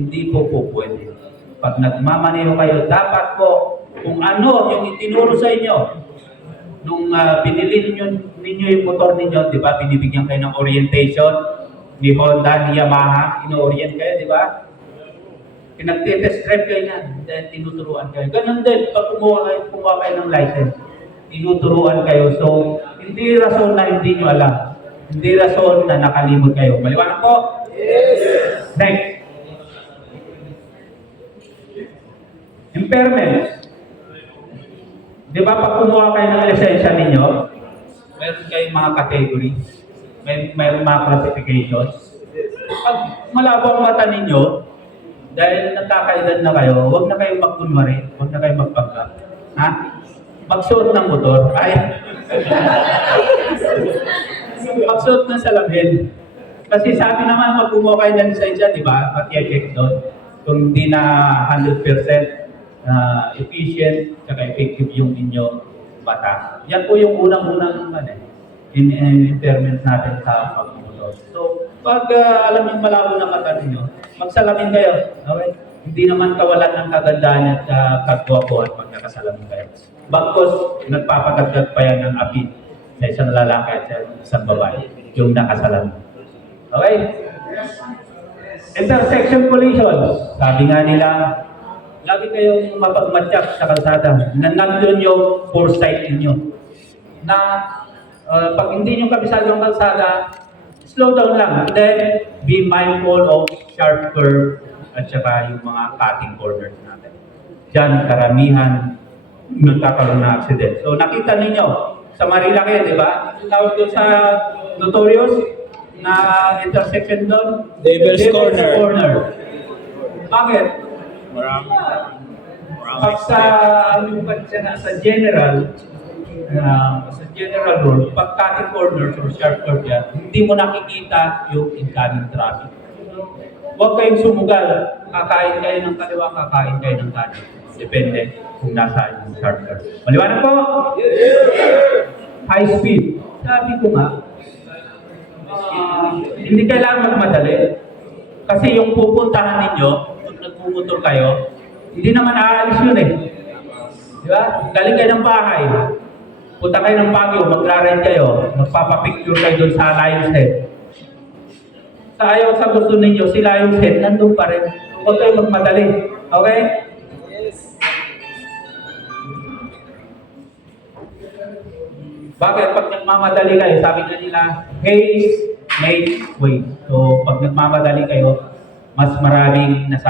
Hindi po pwede. Pag nagmamaneho kayo, dapat po kung ano yung itinuro sa inyo, nung binili ninyo yung motor ninyo, di ba, binibigyan kayo ng orientation, ni Honda, ni Yamaha, ino-orient kayo, di ba? Pinag-test drive kayo yan, then tinuturuan kayo. Ganun din, pag kumuha kayo ng license, tinuturuan kayo. So, hindi rason na hindi nyo alam. Hindi rason na nakalimot kayo. Maliwanag po? Yes! Next. Impairment. Di ba pag kumuha kayo ng lisensya ninyo, meron kayong mga category, meron mga classifications. Pag malabo ang mata ninyo, dahil nagkakaedad na kayo, huwag na kayong magkunwari, huwag na kayong magpagka. Ha? Magsuot ng motor. Ay! Magsuot ng salamin. Kasi sabi naman, pag kumuha kayo ng lisensya, di ba? Mag-check doon. Kung hindi na 100% efficient at effective yung inyong mata. Yan po yung unang-unang impairment natin sa pagmumotor. So, pag alam yung malabo na mata ninyo, magsalamin kayo. Okay? Hindi naman kawalan ng kagandahan at kagwapuan pag nakasalamin kayo. Bagkos, nagpapagagdag pa yan ng api sa isang lalaki at sa isang babae, yung nakasalamin. Okay? Intersection collision. Sabi nga nila, lagi kayong mapagmatyak sa kalsada na nandun yung foresight ninyo. Na pag hindi nyo kabisado yung kalsada, slow down lang. And then, be mindful of sharp curve at saka yung mga cutting corners natin. Diyan, karamihan nagkakaroon ng accident. So, nakita ninyo, sa Marilaki, di ba? Tawag doon sa notorious na intersection doon? Devil's Corner. Bakit? Marami. Pag sa general rule, pag cutting corners or sharp curve yan, hindi mo nakikita yung incoming traffic. Huwag kayong sumugal. Kakain kayo ng kaliwa, kakain kayo ng kanan. Depende kung nasaan yung sharp curve. Maliwanag po? High speed. Sabi ko nga, hindi kailangan magmadali. Kasi yung pupuntahan ninyo, pag nagmumotor kayo, hindi naman aalis yun eh. Di ba? Galing kayo ng bahay. Punta kayo ng Baguio, magra-ride kayo. Magpapapicture kayo doon sa Lion's Head. Sa ayaw sa gusto ninyo, si Lion's Head, nandun pa rin. Huwag kayo magmadali. Okay? Yes. Bakit? Pag nagmamadali kayo, sabi nga nila, haste makes way. So, pag nagmamadali kayo, mas maraming nasa